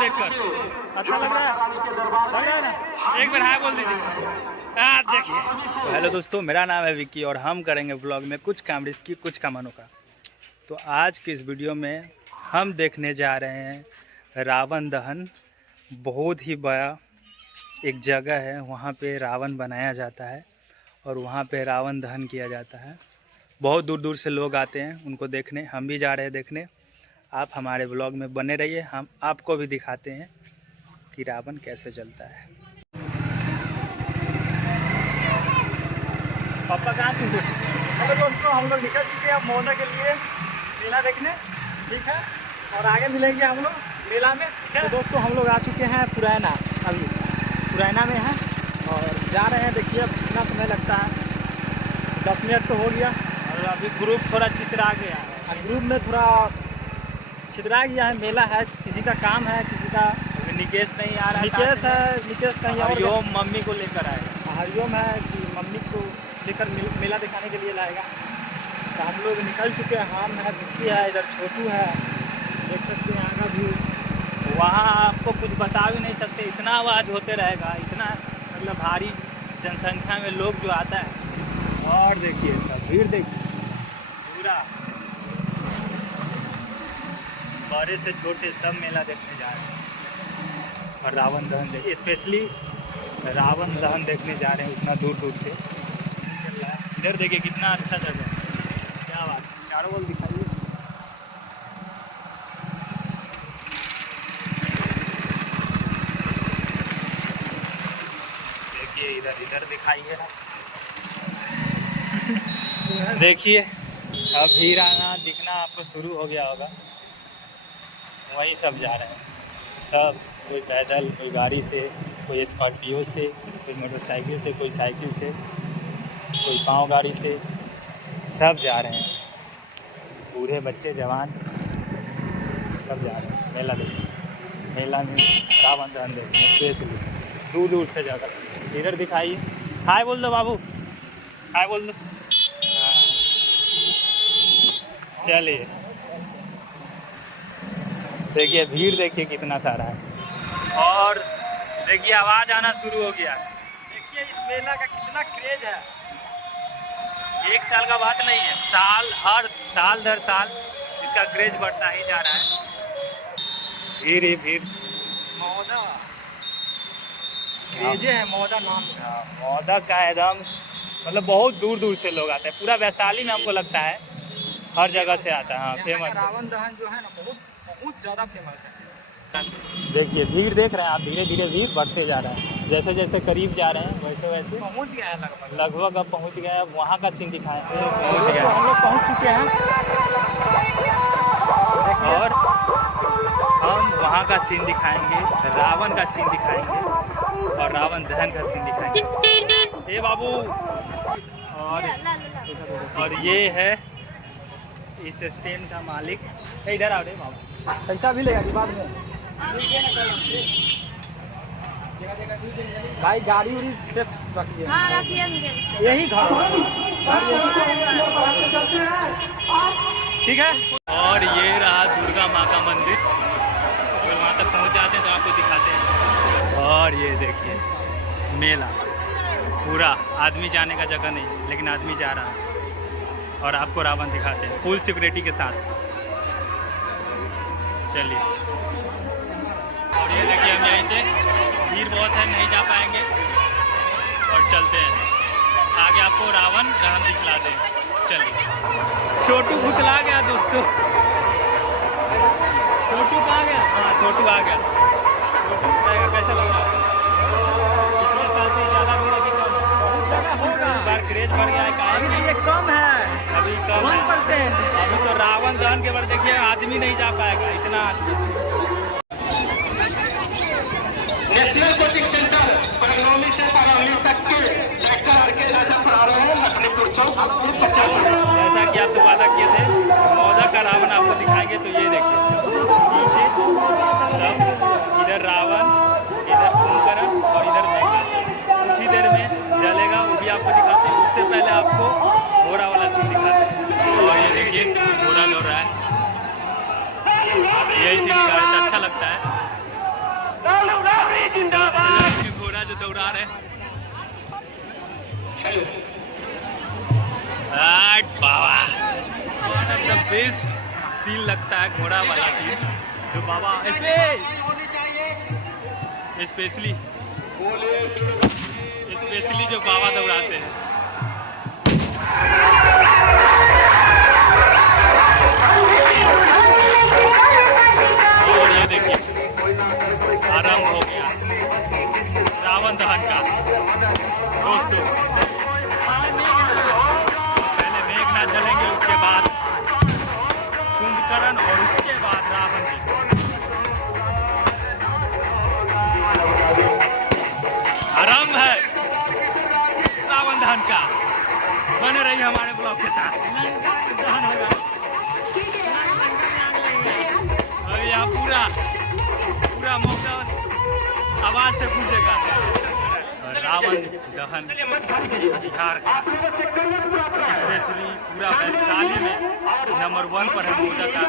देखकर? अच्छा लग रहा है ना? एक बार हाय बोल दीजिए। देखिए। तो हेलो दोस्तों, मेरा नाम है विक्की और हम करेंगे ब्लॉग में कुछ काम रिस्की कुछ काम अनोखा। तो आज की इस वीडियो में हम देखने जा रहे हैं रावण दहन। बहुत ही बड़ा एक जगह है, वहाँ पे रावण बनाया जाता है और वहाँ पे रावण दहन किया जाता है। बहुत दूर दूर से लोग आते हैं उनको देखने, हम भी जा रहे हैं देखने। आप हमारे ब्लॉग में बने रहिए, हम आपको भी दिखाते हैं कि रावण कैसे जलता है। पापा कहाँ थे? हेलो दोस्तों, हम लोग निकल चुके हैं मौदा के लिए मेला देखने, ठीक है। और आगे मिलेंगे हम लोग मेला में, ठीक है। तो दोस्तों हम लोग आ चुके हैं पुराना, अभी पुराना में है और जा रहे हैं। देखिए कितना समय लगता है, 10 मिनट तो हो गया। और अभी ग्रुप थोड़ा छितरा गया है, ग्रुप में थोड़ा छितरा गया है। मेला है, किसी का काम है, किसी का। अभी निकेश नहीं आ रहा है। निकेश कहीं और हरिओम मम्मी को लेकर आएगा। हरिओम है कि मम्मी को लेकर मेला दिखाने के लिए लाएगा। तो हम लोग निकल चुके हैं। हम है, विक्की है, इधर छोटू है, देख सकते हैं आगा भी। वहाँ आपको कुछ बता भी नहीं सकते, इतना आवाज़ होते रहेगा, इतना मतलब भारी जनसंख्या में लोग जो आता है। और देखिए सब भीड़, देखिए पूरा बड़े से छोटे सब मेला देखने जा रहे हैं। और रावण दहन देखिए, स्पेशली रावण दहन देखने जा रहे हैं उतना दूर दूर से। इधर देखिए कितना अच्छा जगह है, क्या बात है। चारों ओर दिखाइए। देखिए इधर इधर दिखाइए ना। देखिए अब भीड़ आना दिखना आपको शुरू हो गया होगा। वहीं सब जा रहे हैं, सब कोई पैदल, कोई गाड़ी से, कोई स्कॉर्पियो से, कोई मोटरसाइकिल से, कोई साइकिल से, कोई पाँव गाड़ी से, सब जा रहे हैं। बूढ़े बच्चे जवान सब जा रहे हैं मेला देखने। मेला में रावण दहन देखने स्पेशली दूर दूर से जाकर। इधर दिखाइए, हाय बोल दो बाबू, हाय बोल दो। हाँ। चलिए देखिए भीड़, देखिए कितना सारा है। और देखिए आवाज़ आना शुरू हो गया। देखिए इस मेला का कितना क्रेज है। एक साल का बात नहीं है, हर साल दर साल इसका क्रेज बढ़ता ही जा रहा है। भीड़ ही भीड़। मौदा क्रेजे है, मौदा नाम का। मौदा का एकदम मतलब बहुत दूर दूर से लोग आते हैं। पूरा वैशाली में हमको लगता है हर जगह से आता है। हाँ फेमस है। रावण दहन जो है ना, बहुत ज़्यादा फेमस है। देखिए भीड़ देख रहे हैं आप, धीरे धीरे भीड़ बढ़ते जा रहा है। जैसे जैसे करीब जा रहे हैं वैसे वैसे पहुंच गया है लगभग। अब पहुंच गया है। वहाँ का सीन दिखाएं। पहुंच गया, हम लोग पहुंच चुके हैं। और हम वहाँ का सीन दिखाएंगे, रावण का सीन दिखाएंगे और रावण दहन का सीन दिखाएंगे। ए बाबू, और ये है इस स्टैंड का मालिक। इधर आओ रे बाबू, पैसा भी लेगा बाद में भाई। गाड़ी उड़ी से रखिए। यही घर ठीक है। और ये रहा दुर्गा माँ का मंदिर। अगर वहाँ तक पहुँच जाते हैं तो आपको दिखाते हैं। और ये देखिए मेला, पूरा आदमी जाने का जगह नहीं, लेकिन आदमी जा रहा है। और आपको रावण दिखाते हैं फुल सिक्योरिटी के साथ। चलिए, और ये देखिए हम यहीं से, भीड़ बहुत है नहीं जा पाएंगे और चलते हैं आगे, आपको रावण दहन दिखलाते हैं। चलिए, छोटू भुतला गया दोस्तों। छोटू कहाँ गया? हाँ छोटू आ गया। छोटू कैसा लग रहा है? पिछले साल से ज़्यादा भीड़ अभी कम है। बहुत ज़्यादा होगा इस बार क्रेज बढ़ गया है। अभी तो ये कम है, अभी कम है 1%। अभी तो रावण दहन के बाद देखिए आदमी नहीं जा पाएगा इतना। नेशनल कोचिंग सेंटर परनौली से परौली तक के डॉक्टर आर.के. राजा पढ़ा रहे हैं लखनपुर चौक। जैसा कि आप वादा किए थे, मौदा का रावण आपको दिखाएंगे। तो ये देखिए पीछे सब, इधर रावण, इधर कुंभकर्ण और इधर मेघनाथ। कुछ ही देर में जलेगा, वो भी आपको दिखाते हैं। उससे पहले आपको घोड़ा वाला सीन दिखाते हैं। और ये देखिए घोड़ा दौड़ रहा है, यही सीन दिखा रहे थे, अच्छा लगता है। राबड़ी जिंदाबाद। घोड़ा जो दौड़ा रहे हैं। बाबा बेस्ट सीन लगता है घोड़ा वाला सीन जो बाबा स्पेशली जो बाबा दौड़ाते हैं। और ये देखिए आरंभ हो गया रावण दहन का। दोस्तों पहले मेघनाथ जलेंगे, उसके बाद कुंभकर्ण और उसके बाद रावण जी। आरंभ है रावण दहन का। बने रहिए हमारे ब्लॉग के साथ। अभी यहाँ पूरा मौका आवाज से गूंजेगा। रावण दहन बिहार का स्पेशली पूरा वैशाली में नंबर 1 पर है मोदा का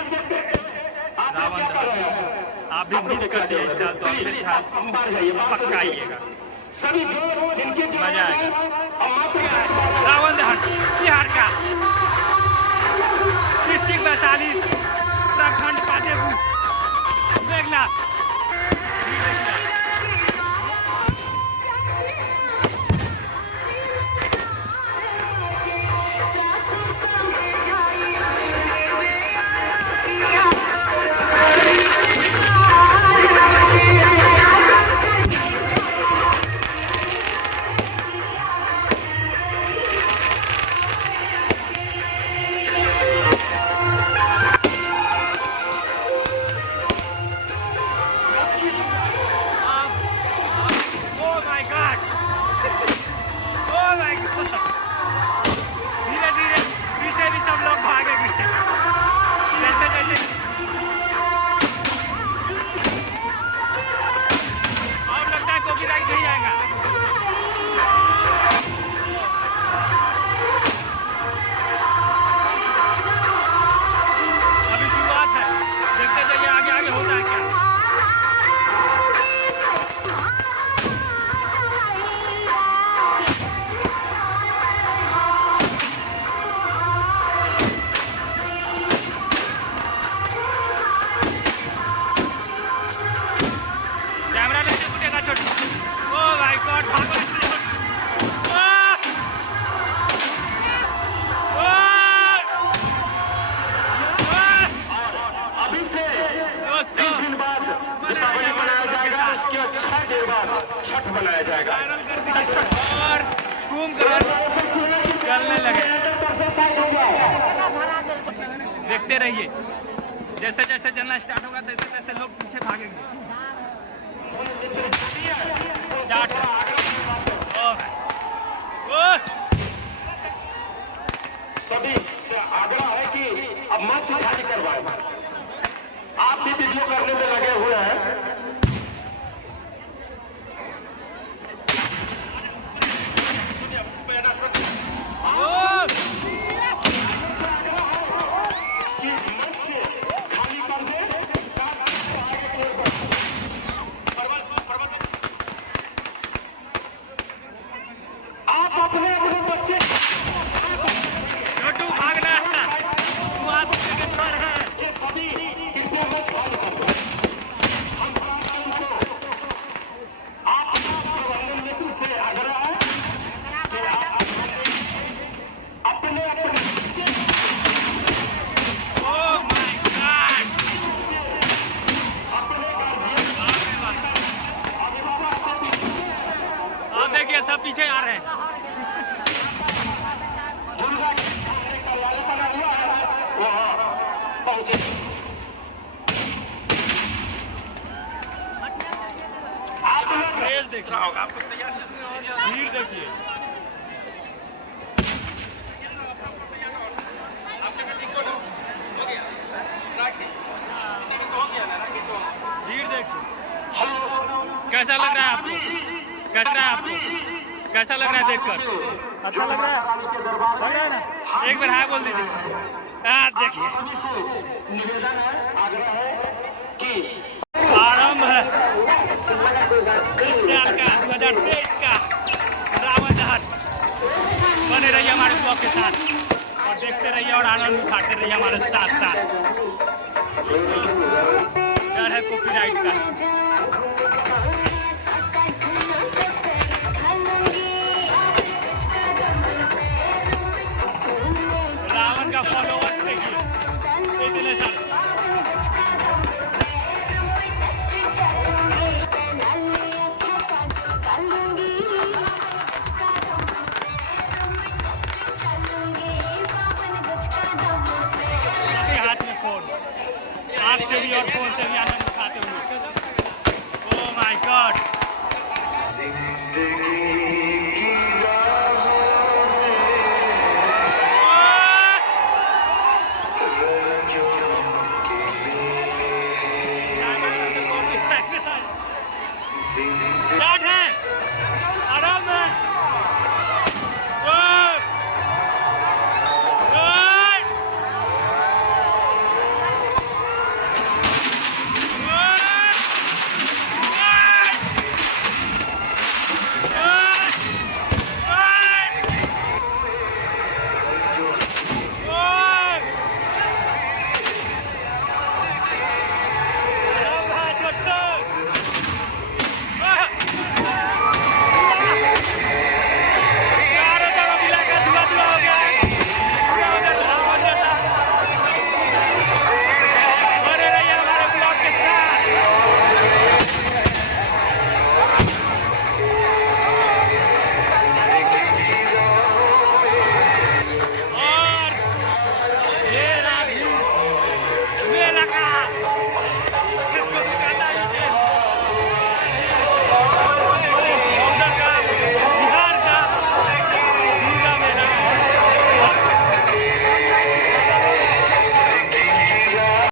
रावण दहन। आप भी मिस कर दिए इस साल, तो अगले साल पक्का आइएगा, मजा आएगा। रावण दहन बिहार का डिस्ट्रिक्ट वैशाली प्रखंड पाटेपुर मेघनाथ। छठ मनाया जाएगा और कुंभकर्ण चलने लगे। देखते रहिए, जैसे जैसे चलना स्टार्ट होगा तैसे तैसे लोग पीछे भागेंगे। स्टार्ट है। सभी से आग्रह है कि अब मंच खाली करवाएं। आप भी वीडियो करने में लगे हुए हैं। आप अपने बच्चे छोटू भागना है, तू आप पर है। ये सभी कृपया मत खाली कर दो। हम आप प्रबंधन नीति से आग्रह है कि आप अपने बच्चे ओह माय गॉड, अपने गार्जियन अभिभावक से आप देखिए सब पीछे आ रहे हैं। दुर्गा कार्यालय बना हुआ है, वहाँ पहुंचे। आप लोग क्रेज देखिए, होगा आपको तैयार भीड़ देखिए। भीड़ देखिए, कैसा लग रहा है आपको? कैसा लग रहा है आपको? कैसा लग रहा है देखकर? अच्छा लग रहा है? लग रहा है ना? एक बार हाय बोल दीजिए। देखिए निवेदन है, आग्रह है कि आरंभ है इस साल का 2023 का रावण दहन। बने रहिए हमारे ब्लॉग के साथ और देखते रहिए और आनंद उठाते रहिए हमारे साथ साथ। डर है कॉपीराइट का।